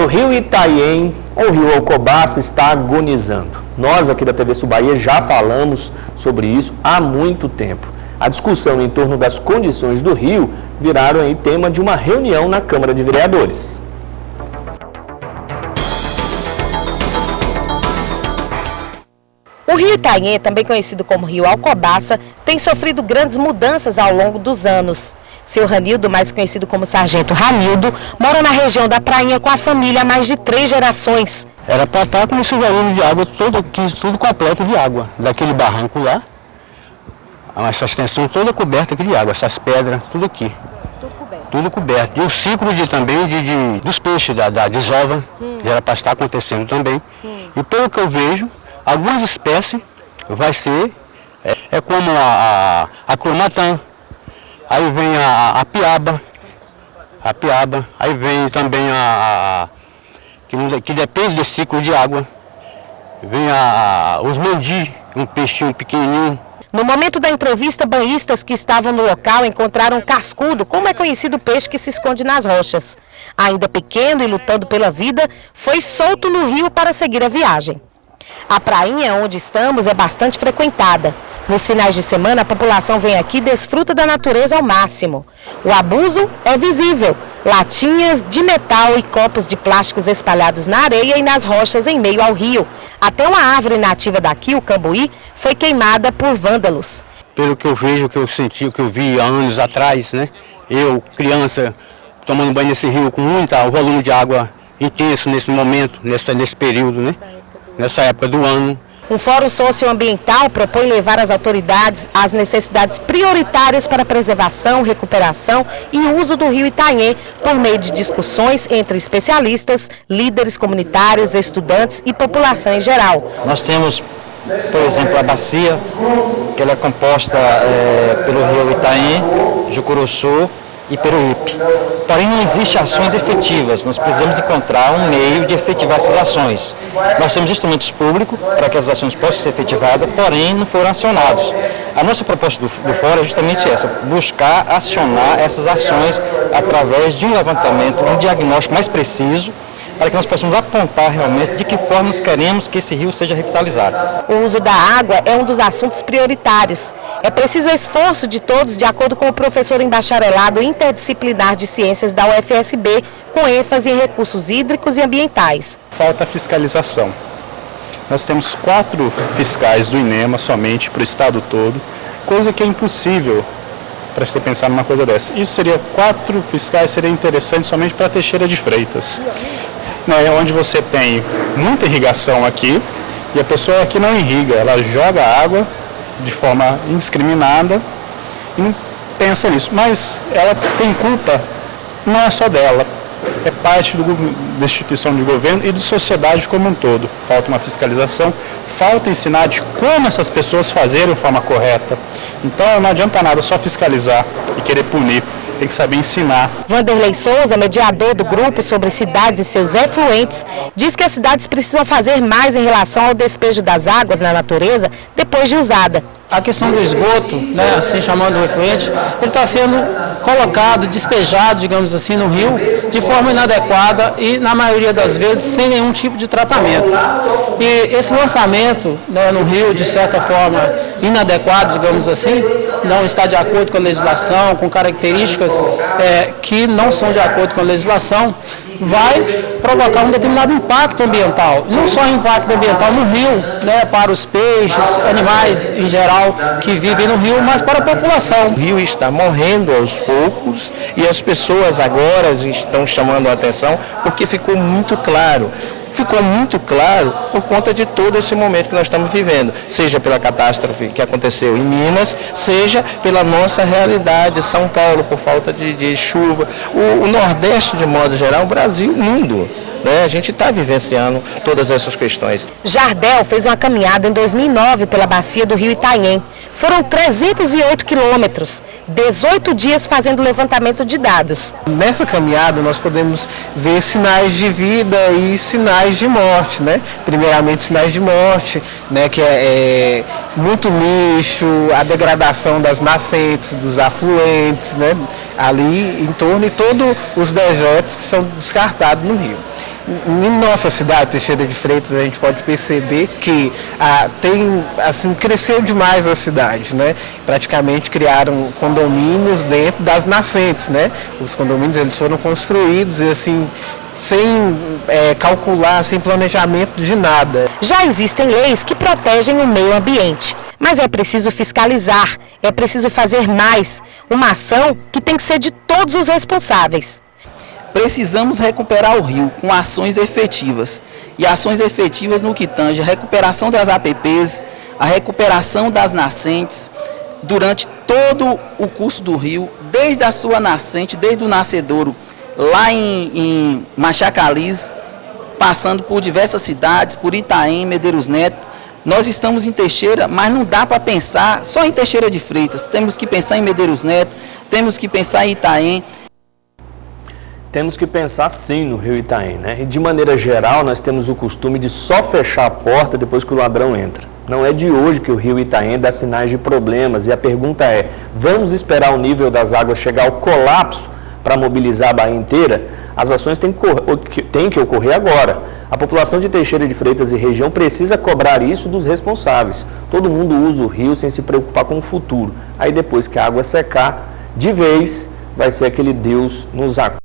Olha, o rio Itanhém, ou o rio Alcobaça, está agonizando. Nós aqui da TV Sul Bahia já falamos sobre isso há muito tempo. A discussão em torno das condições do rio viraram aí tema de uma reunião na Câmara de Vereadores. O rio Itanhém, também conhecido como rio Alcobaça, tem sofrido grandes mudanças ao longo dos anos. Seu Ranildo, mais conhecido como Sargento Ranildo, mora na região da Prainha com a família há mais de 3 gerações. Era para estar com esse volume de água, tudo completo de água, daquele barranco lá, essa extensão toda coberta aqui de água, essas pedras, tudo aqui. Tudo coberto. E o ciclo dos peixes, da desova, já era para estar acontecendo também. E pelo que eu vejo, algumas espécies vai ser, como a cromatã, aí vem a piaba, aí vem também que depende desse ciclo de água, vem os mandi, um peixinho pequenininho. No momento da entrevista, banhistas que estavam no local encontraram cascudo, como é conhecido o peixe que se esconde nas rochas. Ainda pequeno e lutando pela vida, foi solto no rio para seguir a viagem. A prainha onde estamos é bastante frequentada. Nos finais de semana, a população vem aqui e desfruta da natureza ao máximo. O abuso é visível. Latinhas de metal e copos de plásticos espalhados na areia e nas rochas em meio ao rio. Até uma árvore nativa daqui, o cambuí, foi queimada por vândalos. Pelo que eu vejo, o que eu senti, o que eu vi há anos atrás, né? Eu, criança, tomando banho nesse rio com muito volume de água intenso nesse momento, nesse período, né? Nessa época do ano. O Fórum Socioambiental propõe levar às autoridades as necessidades prioritárias para a preservação, recuperação e uso do rio Itanhém, por meio de discussões entre especialistas, líderes comunitários, estudantes e população em geral. Nós temos, por exemplo, a bacia, que ela é composta pelo rio Itanhém, Jucuruçu e Peruípe. Porém, não existem ações efetivas, nós precisamos encontrar um meio de efetivar essas ações. Nós temos instrumentos públicos para que as ações possam ser efetivadas, porém não foram acionados. A nossa proposta do Fórum é justamente essa, buscar acionar essas ações através de um levantamento, um diagnóstico mais preciso, para que nós possamos apontar realmente de que forma nós queremos que esse rio seja revitalizado. O uso da água é um dos assuntos prioritários. É preciso o esforço de todos, de acordo com o professor em bacharelado interdisciplinar de ciências da UFSB, com ênfase em recursos hídricos e ambientais. Falta fiscalização. Nós temos 4 fiscais do INEMA somente para o estado todo, coisa que é impossível para você pensar numa coisa dessa. Isso seria 4 fiscais, seria interessante somente para Teixeira de Freitas. Onde você tem muita irrigação aqui e a pessoa aqui não irriga, ela joga água de forma indiscriminada e não pensa nisso. Mas ela tem culpa, não é só dela, é parte da instituição de governo e da sociedade como um todo. Falta uma fiscalização, falta ensinar de como essas pessoas fazerem de forma correta. Então não adianta nada só fiscalizar e querer punir. Tem que saber ensinar. Vanderlei Souza, mediador do grupo sobre cidades e seus efluentes, diz que as cidades precisam fazer mais em relação ao despejo das águas na natureza depois de usada. A questão do esgoto, né, assim chamando o efluente, ele está sendo colocado, despejado, digamos assim, no rio, de forma inadequada e, na maioria das vezes, sem nenhum tipo de tratamento. E esse lançamento, né, no rio, de certa forma, inadequado, digamos assim, não está de acordo com a legislação, com características que não são de acordo com a legislação, vai provocar um determinado impacto ambiental. Não só impacto ambiental no rio, né, para os peixes, animais em geral que vivem no rio, mas para a população. O rio está morrendo aos poucos e as pessoas agora estão chamando a atenção porque ficou muito claro. Ficou muito claro por conta de todo esse momento que nós estamos vivendo, seja pela catástrofe que aconteceu em Minas, seja pela nossa realidade, São Paulo, por falta de chuva, o Nordeste de modo geral, o Brasil lindo. A gente está vivenciando todas essas questões. Jardel fez uma caminhada em 2009 pela bacia do rio Itanhém. Foram 308 quilômetros, 18 dias fazendo levantamento de dados. Nessa caminhada nós podemos ver sinais de vida e sinais de morte, né? Primeiramente sinais de morte, né? Que é muito lixo, a degradação das nascentes, dos afluentes, né? Ali em torno e todos os dejetos que são descartados no rio. Em nossa cidade, Teixeira de Freitas, a gente pode perceber que cresceu demais a cidade, né? Praticamente criaram condomínios dentro das nascentes, né? Os condomínios eles foram construídos assim, sem calcular, sem planejamento de nada. Já existem leis que protegem o meio ambiente, mas é preciso fiscalizar, é preciso fazer mais, uma ação que tem que ser de todos os responsáveis. Precisamos recuperar o rio com ações efetivas, e ações efetivas no que tange a recuperação das APPs, a recuperação das nascentes, durante todo o curso do rio, desde a sua nascente, desde o nascedouro, lá em Machacaliz, passando por diversas cidades, por Itaém, Medeiros Neto. Nós estamos em Teixeira, mas não dá para pensar só em Teixeira de Freitas, temos que pensar em Medeiros Neto, temos que pensar em Itaém. Temos que pensar sim no rio Itaém, né? E de maneira geral nós temos o costume de só fechar a porta depois que o ladrão entra. Não é de hoje que o rio Itaém dá sinais de problemas e a pergunta é, vamos esperar o nível das águas chegar ao colapso para mobilizar a Bahia inteira? As ações têm que ocorrer agora. A população de Teixeira de Freitas e região precisa cobrar isso dos responsáveis. Todo mundo usa o rio sem se preocupar com o futuro. Aí depois que a água secar, de vez, vai ser aquele Deus nos acuda.